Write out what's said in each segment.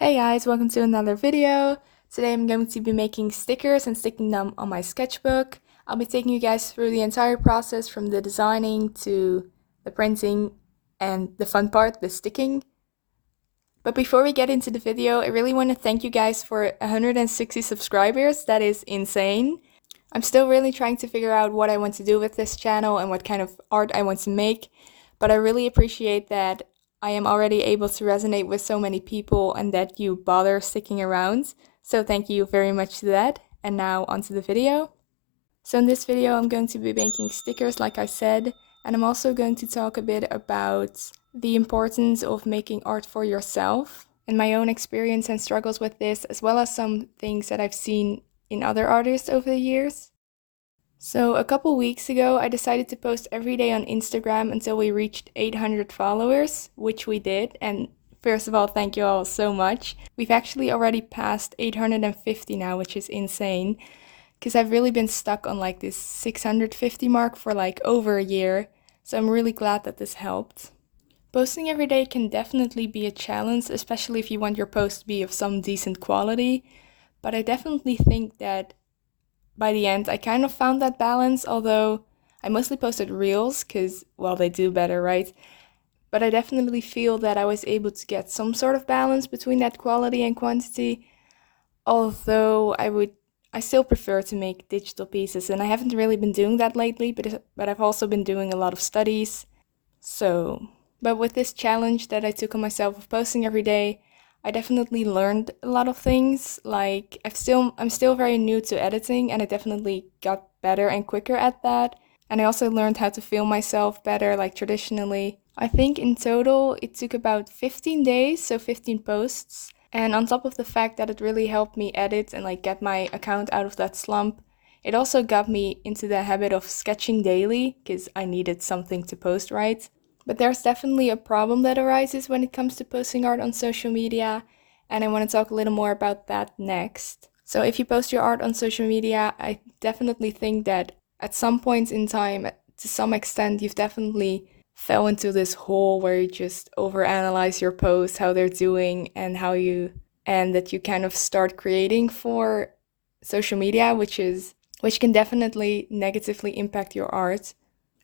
Hey guys, welcome to another video. Today I'm going to be making stickers and sticking them on my sketchbook. I'll be taking you guys through the entire process from the designing to the printing and the fun part, the sticking. But before we get into the video, I really want to thank you guys for 160 subscribers. That is insane. I'm still really trying to figure out what I want to do with this channel and what kind of art I want to make, but I really appreciate that I am already able to resonate with so many people and that you bother sticking around. So thank you very much to that. And now onto the video. So in this video I'm going to be making stickers like I said, and I'm also going to talk a bit about the importance of making art for yourself and my own experience and struggles with this, as well as some things that I've seen in other artists over the years. So a couple weeks ago, I decided to post every day on Instagram until we reached 800 followers, which we did. And first of all, thank you all so much. We've actually already passed 850 now, which is insane, because I've really been stuck on like this 650 mark for like over a year. So I'm really glad that this helped. Posting every day can definitely be a challenge, especially if you want your post to be of some decent quality. But I definitely think that by the end, I kind of found that balance, although I mostly posted reels because, well, they do better, right? But I definitely feel that I was able to get some sort of balance between that quality and quantity, although I still prefer to make digital pieces, and I haven't really been doing that lately, but I've also been doing a lot of studies. So, but with this challenge that I took on myself of posting every day, I definitely learned a lot of things. Like I'm still very new to editing, and I definitely got better and quicker at that. And I also learned how to film myself better, like traditionally. I think in total it took about 15 days, so 15 posts. And on top of the fact that it really helped me edit and like get my account out of that slump, it also got me into the habit of sketching daily because I needed something to post, right? But there's definitely a problem that arises when it comes to posting art on social media, and I want to talk a little more about that next. So if you post your art on social media, I definitely think that at some point in time, to some extent, you've definitely fell into this hole where you just overanalyze your posts, how they're doing, and that you kind of start creating for social media, which can definitely negatively impact your art.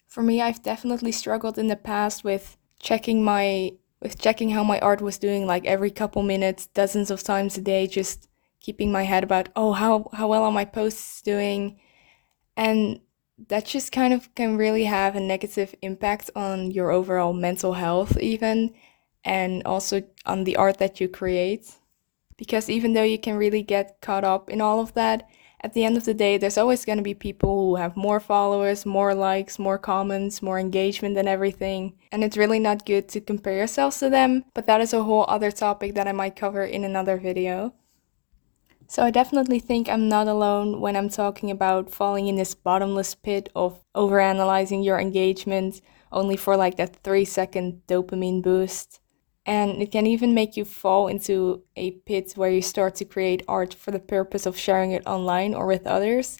For me, I've definitely struggled in the past with checking how my art was doing like every couple minutes, dozens of times a day, just keeping my head about, oh, how well are my posts doing? And that just kind of can really have a negative impact on your overall mental health even, and also on the art that you create. Because even though you can really get caught up in all of that, at the end of the day, there's always going to be people who have more followers, more likes, more comments, more engagement and everything. And it's really not good to compare yourselves to them, but that is a whole other topic that I might cover in another video. So I definitely think I'm not alone when I'm talking about falling in this bottomless pit of overanalyzing your engagement only for like that 3-second dopamine boost. And it can even make you fall into a pit where you start to create art for the purpose of sharing it online or with others.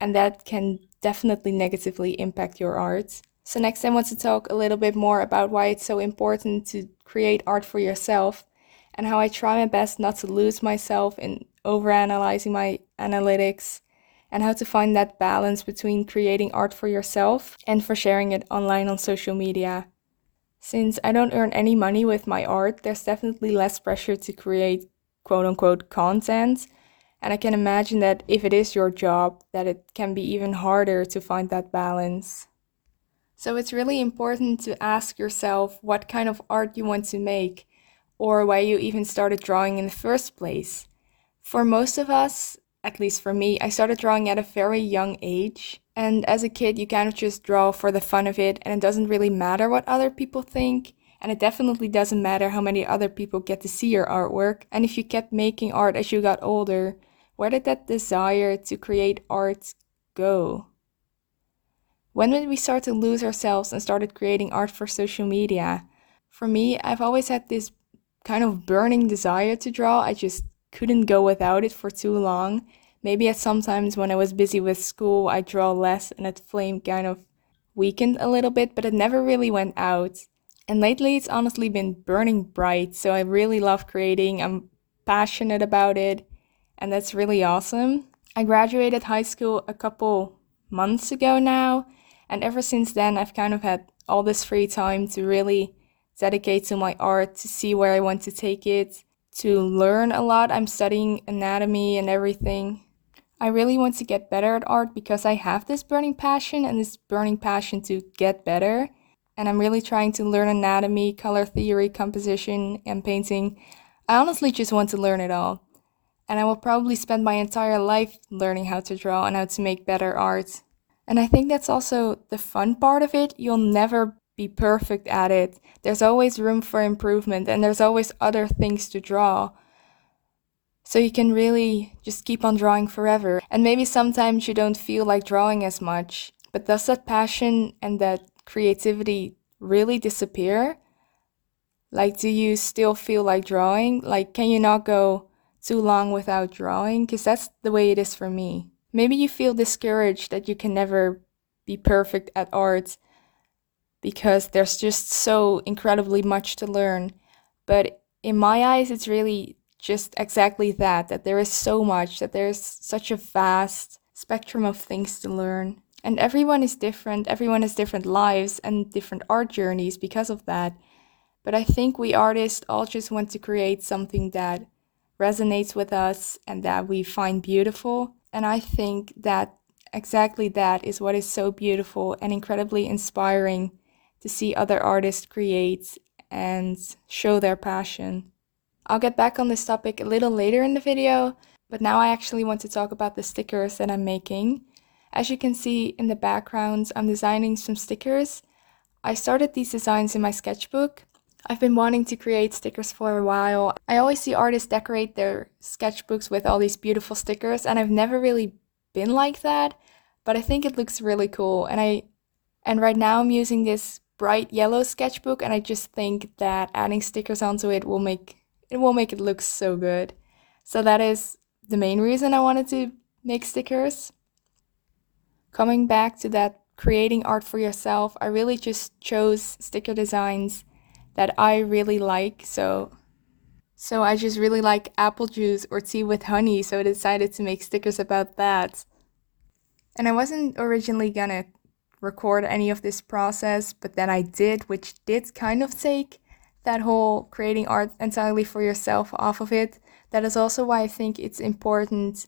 And that can definitely negatively impact your art. So next I want to talk a little bit more about why it's so important to create art for yourself and how I try my best not to lose myself in overanalyzing my analytics, and how to find that balance between creating art for yourself and for sharing it online on social media. Since I don't earn any money with my art, there's definitely less pressure to create quote unquote content. And I can imagine that if it is your job, that it can be even harder to find that balance. So it's really important to ask yourself what kind of art you want to make, or why you even started drawing in the first place. For most of us, at least for me, I started drawing at a very young age. And as a kid, you kind of just draw for the fun of it, and it doesn't really matter what other people think. And it definitely doesn't matter how many other people get to see your artwork. And if you kept making art as you got older, where did that desire to create art go? When did we start to lose ourselves and started creating art for social media? For me, I've always had this kind of burning desire to draw. I just couldn't go without it for too long. Maybe at sometimes when I was busy with school, I draw less and that flame kind of weakened a little bit, but it never really went out. And lately it's honestly been burning bright, so I really love creating. I'm passionate about it, and that's really awesome. I graduated high school a couple months ago now, and ever since then I've kind of had all this free time to really dedicate to my art, to see where I want to take it, to learn a lot. I'm studying anatomy and everything. I really want to get better at art because I have this burning passion and this burning passion to get better. And I'm really trying to learn anatomy, color theory, composition, and painting. I honestly just want to learn it all. And I will probably spend my entire life learning how to draw and how to make better art. And I think that's also the fun part of it. You'll never be perfect at it. There's always room for improvement, and there's always other things to draw. So you can really just keep on drawing forever. And maybe sometimes you don't feel like drawing as much, but does that passion and that creativity really disappear? Like, do you still feel like drawing? Like, can you not go too long without drawing? Because that's the way it is for me. Maybe you feel discouraged that you can never be perfect at art because there's just so incredibly much to learn. But in my eyes, it's really just exactly that, that there is so much, that there's such a vast spectrum of things to learn. And everyone is different, everyone has different lives and different art journeys because of that. But I think we artists all just want to create something that resonates with us and that we find beautiful. And I think that exactly that is what is so beautiful and incredibly inspiring to see other artists create and show their passion. I'll get back on this topic a little later in the video, but now I actually want to talk about the stickers that I'm making. As you can see in the background, I'm designing some stickers. I started these designs in my sketchbook. I've been wanting to create stickers for a while. I always see artists decorate their sketchbooks with all these beautiful stickers, and I've never really been like that, but I think it looks really cool. And right now I'm using this bright yellow sketchbook, and I just think that adding stickers onto it will make it look so good. So that is the main reason I wanted to make stickers. Coming back to that creating art for yourself, I really just chose sticker designs that I really like. So I just really like apple juice or tea with honey, so I decided to make stickers about that. And I wasn't originally gonna record any of this process, but then I did, which did kind of take that whole creating art entirely for yourself off of it. That is also why I think it's important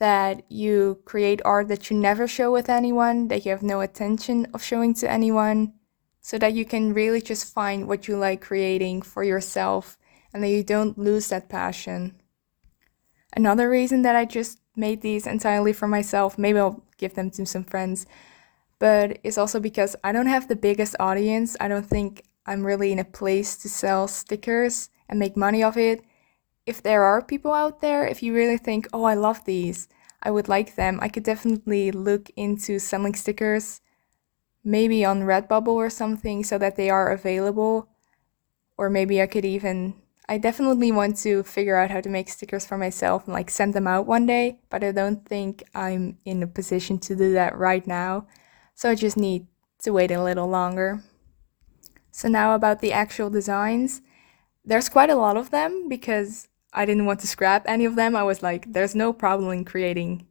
that you create art that you never show with anyone, that you have no intention of showing to anyone, so that you can really just find what you like creating for yourself and that you don't lose that passion. Another reason that I just made these entirely for myself, maybe I'll give them to some friends, but it's also because I don't have the biggest audience. I don't think I'm really in a place to sell stickers and make money off it. If there are people out there, if you really think, oh, I love these, I would like them, I could definitely look into selling stickers, maybe on Redbubble or something, so that they are available. Or maybe I definitely want to figure out how to make stickers for myself and like send them out one day, but I don't think I'm in a position to do that right now. So I just need to wait a little longer. So now about the actual designs. There's quite a lot of them because I didn't want to scrap any of them. I was like, there's no problem in creating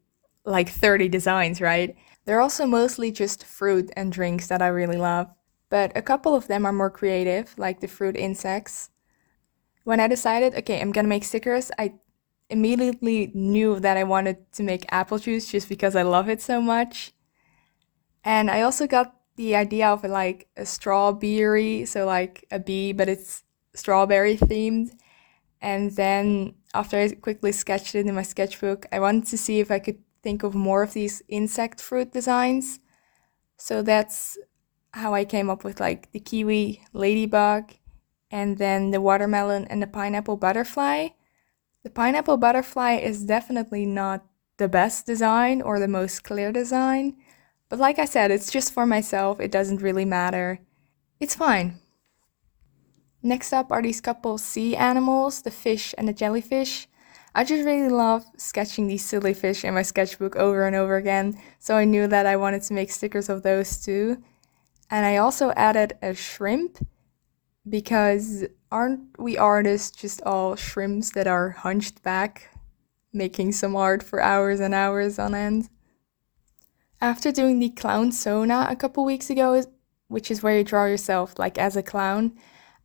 like 30 designs, right? They're also mostly just fruit and drinks that I really love. But a couple of them are more creative, like the fruit insects. When I decided, okay, I'm gonna make stickers, I immediately knew that I wanted to make apple juice just because I love it so much. And I also got the idea of like a strawberry, so like a bee, but it's strawberry themed. And then after I quickly sketched it in my sketchbook, I wanted to see if I could think of more of these insect fruit designs. So that's how I came up with like the kiwi ladybug and then the watermelon and the pineapple butterfly. The pineapple butterfly is definitely not the best design or the most clear design, but like I said, it's just for myself, it doesn't really matter. It's fine. Next up are these couple sea animals, the fish and the jellyfish. I just really love sketching these silly fish in my sketchbook over and over again, so I knew that I wanted to make stickers of those too. And I also added a shrimp because aren't we artists just all shrimps that are hunched back, making some art for hours and hours on end? After doing the clown sona a couple weeks ago, which is where you draw yourself like as a clown,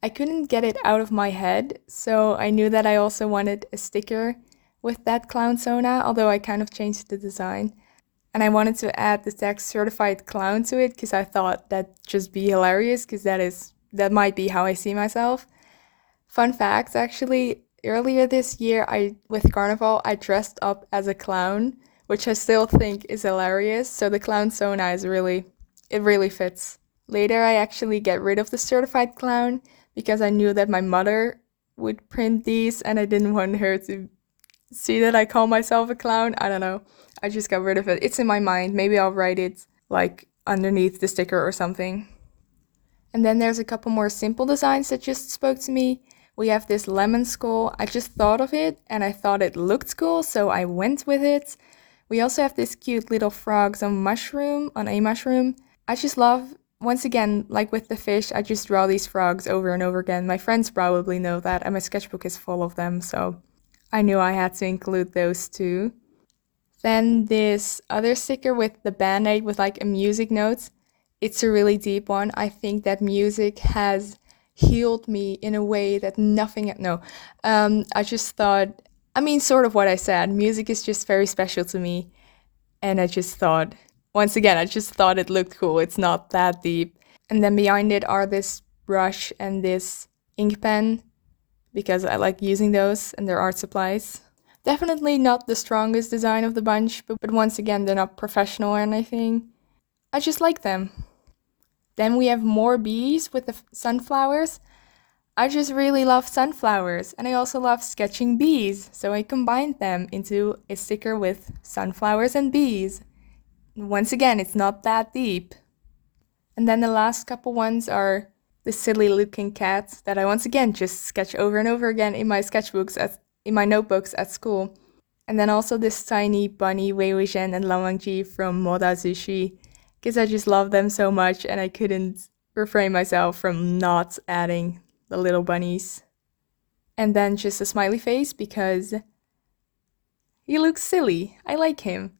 I couldn't get it out of my head, so I knew that I also wanted a sticker with that clown sona, although I kind of changed the design. And I wanted to add the text certified clown to it because I thought that'd just be hilarious because that might be how I see myself. Fun fact, actually, earlier this year with Carnival I dressed up as a clown, which I still think is hilarious. So the clown sona it really fits. Later I actually get rid of the certified clown because I knew that my mother would print these and I didn't want her to see that I call myself a clown. I don't know. I just got rid of it. It's in my mind. Maybe I'll write it like underneath the sticker or something. And then there's a couple more simple designs that just spoke to me. We have this lemon skull. I just thought of it and I thought it looked cool, so I went with it. We also have this cute little frogs on a mushroom. I just love, once again, like with the fish, I just draw these frogs over and over again. My friends probably know that, and my sketchbook is full of them, so I knew I had to include those too. Then this other sticker with the band-aid with like a music note. It's a really deep one. I think that music has healed me in a way that nothing, no. I just thought, I mean, sort of what I said. Music is just very special to me. And I just thought, once again, I just thought it looked cool. It's not that deep. And then behind it are this brush and this ink pen because I like using those and they're art supplies. Definitely not the strongest design of the bunch, but once again, they're not professional or anything. I just like them. Then we have more bees with the sunflowers. I just really love sunflowers and I also love sketching bees, so I combined them into a sticker with sunflowers and bees. Once again, it's not that deep. And then the last couple ones are the silly looking cat that I once again just sketch over and over again in my in my notebooks at school. And then also this tiny bunny Wei Wei Zhen and Lan Wangji from Moda Sushi, because I just love them so much and I couldn't refrain myself from not adding the little bunnies. And then just a smiley face because he looks silly. I like him.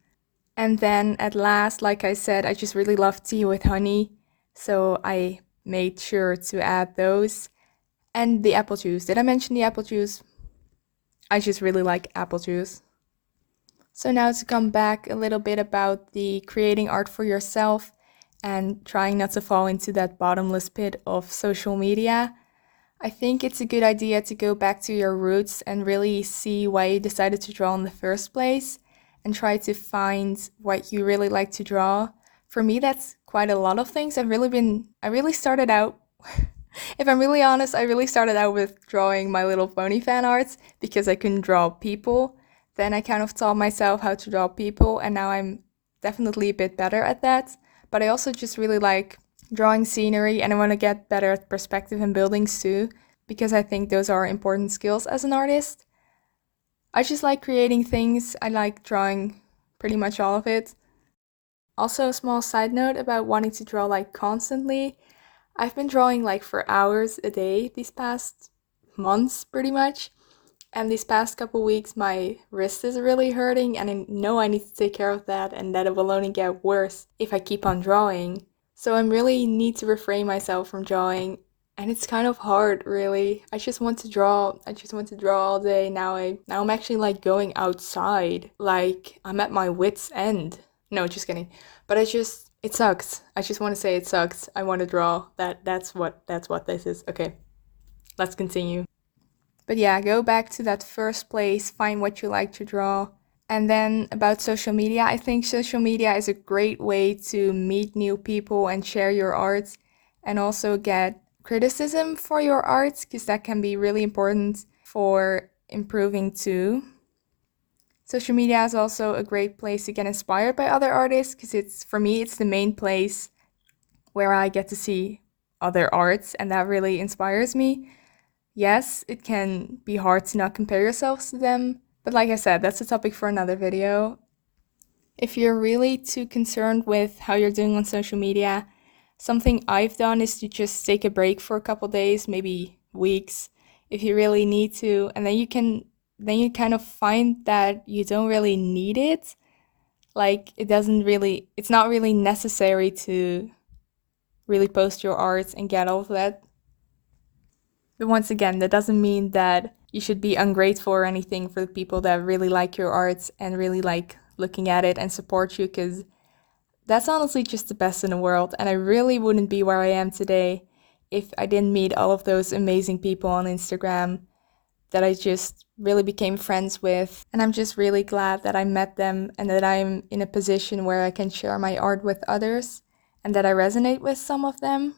And then at last, like I said, I just really love tea with honey, so I made sure to add those. And the apple juice. Did I mention the apple juice? I just really like apple juice. So now to come back a little bit about the creating art for yourself and trying not to fall into that bottomless pit of social media. I think it's a good idea to go back to your roots and really see why you decided to draw in the first place and try to find what you really like to draw. For me, that's quite a lot of things. I really started out, if I'm really honest, I really started out with drawing My Little Pony fan arts because I couldn't draw people. Then I kind of taught myself how to draw people and now I'm definitely a bit better at that. But I also just really like drawing scenery and I want to get better at perspective and buildings too, because I think those are important skills as an artist. I just like creating things. I like drawing pretty much all of it. Also, a small side note about wanting to draw like constantly. I've been drawing like for hours a day these past months pretty much. And these past couple weeks my wrist is really hurting and I know I need to take care of that and that it will only get worse if I keep on drawing. So I really need to refrain myself from drawing and it's kind of hard really. I just want to draw. I just want to draw all day. Now I'm actually like going outside. Like I'm at my wit's end. No, just kidding. But it sucks. I just want to say it sucks. I want to draw. That's what this is. Okay. Let's continue. But yeah, go back to that first place, find what you like to draw. And then about social media, I think social media is a great way to meet new people and share your art and also get criticism for your art because that can be really important for improving too. Social media is also a great place to get inspired by other artists because for me, it's the main place where I get to see other arts and that really inspires me. Yes, it can be hard to not compare yourselves to them, but like I said, that's a topic for another video. If you're really too concerned with how you're doing on social media, Something I've done is to just take a break for a couple days, maybe weeks, if you really need to, and then you kind of find that you don't really need it. Like it's not really necessary to really post your art and get all of that. But once again, that doesn't mean that you should be ungrateful or anything for the people that really like your art and really like looking at it and support you, because that's honestly just the best in the world. And I really wouldn't be where I am today if I didn't meet all of those amazing people on Instagram that I just really became friends with. And I'm just really glad that I met them and that I'm in a position where I can share my art with others and that I resonate with some of them.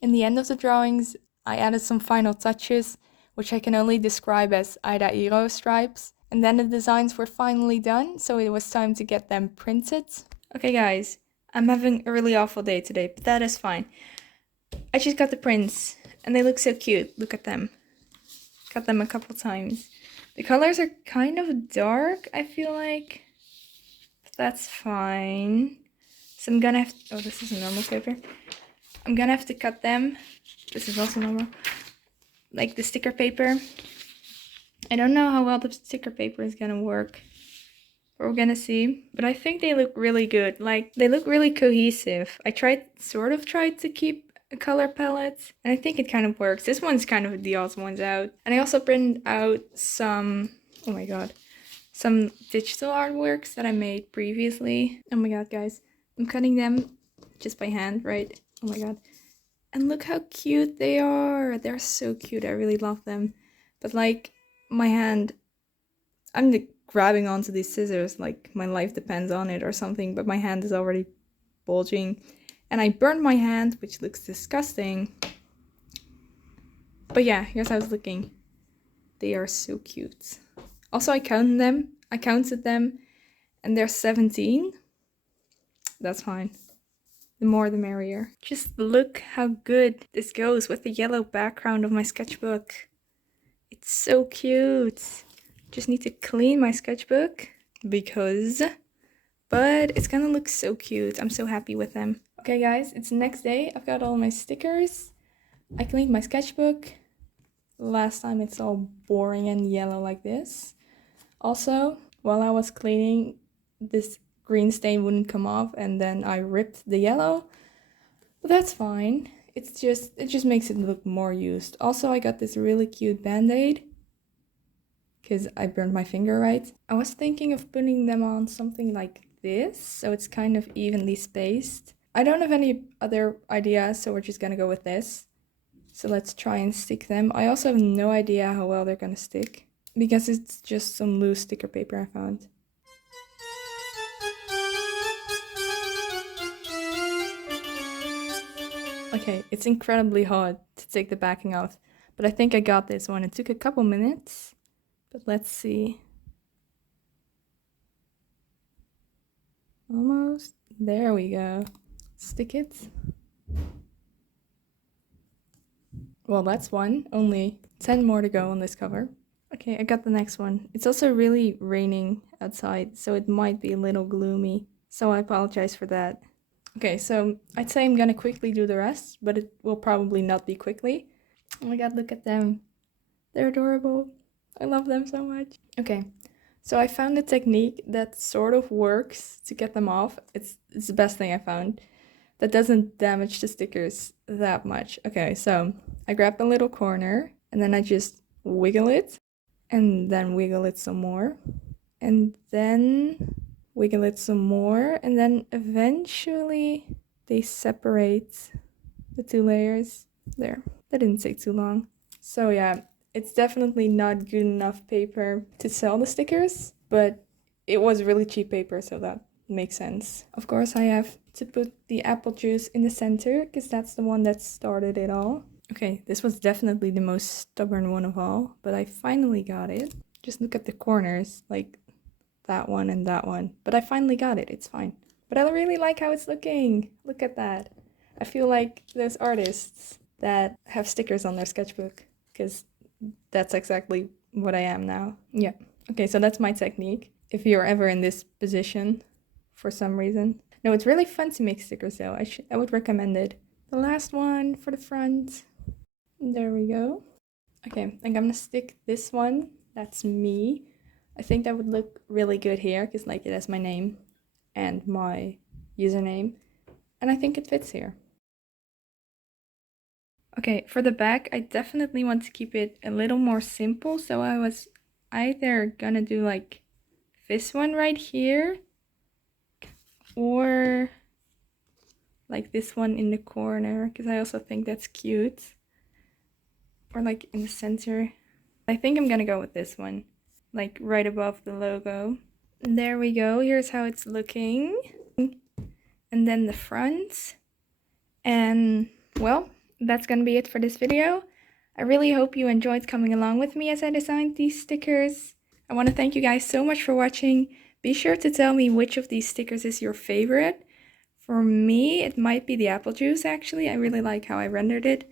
In the end of the drawings, I added some final touches, which I can only describe as Ida Iro stripes. And then the designs were finally done, so it was time to get them printed. Okay guys, I'm having a really awful day today, but that is fine. I just got the prints, and they look so cute. Look at them. Got them a couple times. The colors are kind of dark, I feel like. But that's fine. So I'm gonna have to, oh, this is a normal paper. I'm gonna have to cut them. This is also normal. Like the sticker paper. I don't know how well the sticker paper is gonna work. We're gonna see. But I think they look really good. Like, they look really cohesive. I sort of tried to keep a color palette, and I think it kind of works. This one's kind of the odd ones out. And I also printed out some, oh my god, some digital artworks that I made previously. Oh my god, guys. I'm cutting them just by hand, right? Oh my god. And look how cute they are. They're so cute. I really love them. But like, my hand, I'm grabbing onto these scissors like my life depends on it or something, but my hand is already bulging. And I burned my hand, which looks disgusting. But yeah, here's how it's looking. They are so cute. Also, I counted them, and they're 17. That's fine. The more the merrier. Just look how good this goes with the yellow background of my sketchbook. It's so cute. Just need to clean my sketchbook but it's gonna look so cute. I'm so happy with them. Okay guys, it's the next day. I've got all my stickers. I cleaned my sketchbook. Last time it's all boring and yellow like this. Also, while I was cleaning, this green stain wouldn't come off, and then I ripped the yellow. But that's fine. It just makes it look more used. Also, I got this really cute band-aid because I burned my finger, right? I was thinking of putting them on something like this, so it's kind of evenly spaced. I don't have any other ideas, so we're just gonna go with this. So let's try and stick them. I also have no idea how well they're gonna stick, because it's just some loose sticker paper I found. Okay, it's incredibly hard to take the backing off, but I think I got this one. It took a couple minutes, but let's see. Almost. There we go. Stick it. Well, that's one. Only 10 more to go on this cover. Okay, I got the next one. It's also really raining outside, so it might be a little gloomy. So I apologize for that. Okay, so I'd say I'm gonna quickly do the rest, but it will probably not be quickly. Oh my god, look at them. They're adorable. I love them so much. Okay, so I found a technique that sort of works to get them off. It's the best thing I found. That doesn't damage the stickers that much. Okay, so I grab a little corner and then I just wiggle it and then wiggle it some more and then wiggle it some more, and then eventually they separate the two layers. There, that didn't take too long. So yeah, it's definitely not good enough paper to sell the stickers, but it was really cheap paper, so that makes sense. Of course, I have to put the apple juice in the center because that's the one that started it all. Okay, this was definitely the most stubborn one of all, but I finally got it. Just look at the corners, like that one and that one. But I finally got it, it's fine. But I really like how it's looking. Look at that. I feel like those artists that have stickers on their sketchbook, because that's exactly what I am now. Yeah. Okay, so that's my technique. If you're ever in this position, for some reason. No, it's really fun to make stickers though. I would recommend it. The last one for the front. There we go. Okay, I'm gonna stick this one. That's me. I think that would look really good here because like it has my name and my username. And I think it fits here. Okay, for the back, I definitely want to keep it a little more simple. So I was either gonna do like this one right here or like this one in the corner because I also think that's cute. Or like in the center. I think I'm gonna go with this one, like right above the logo. And there we go, here's how it's looking. And then the front. And well, that's gonna be it for this video. I really hope you enjoyed coming along with me as I designed these stickers. I want to thank you guys so much for watching. Be sure to tell me which of these stickers is your favorite. For me, it might be the apple juice actually. I really like how I rendered it.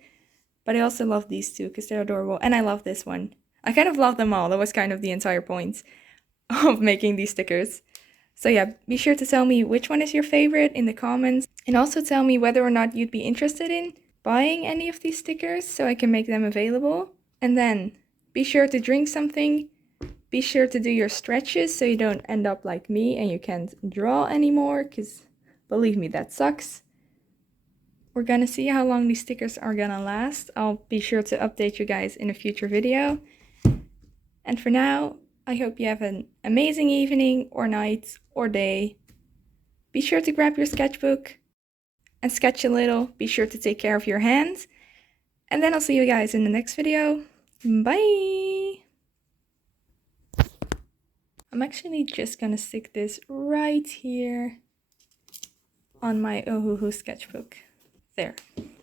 But I also love these two because they're adorable. And I love this one. I kind of love them all. That was kind of the entire point of making these stickers. So yeah, be sure to tell me which one is your favorite in the comments. And also tell me whether or not you'd be interested in buying any of these stickers so I can make them available. And then be sure to drink something. Be sure to do your stretches so you don't end up like me and you can't draw anymore because believe me, that sucks. We're gonna see how long these stickers are gonna last. I'll be sure to update you guys in a future video. And for now, I hope you have an amazing evening or night or day. Be sure to grab your sketchbook and sketch a little. Be sure to take care of your hands. And then I'll see you guys in the next video. Bye! I'm actually just gonna stick this right here on my Ohuhu sketchbook. There.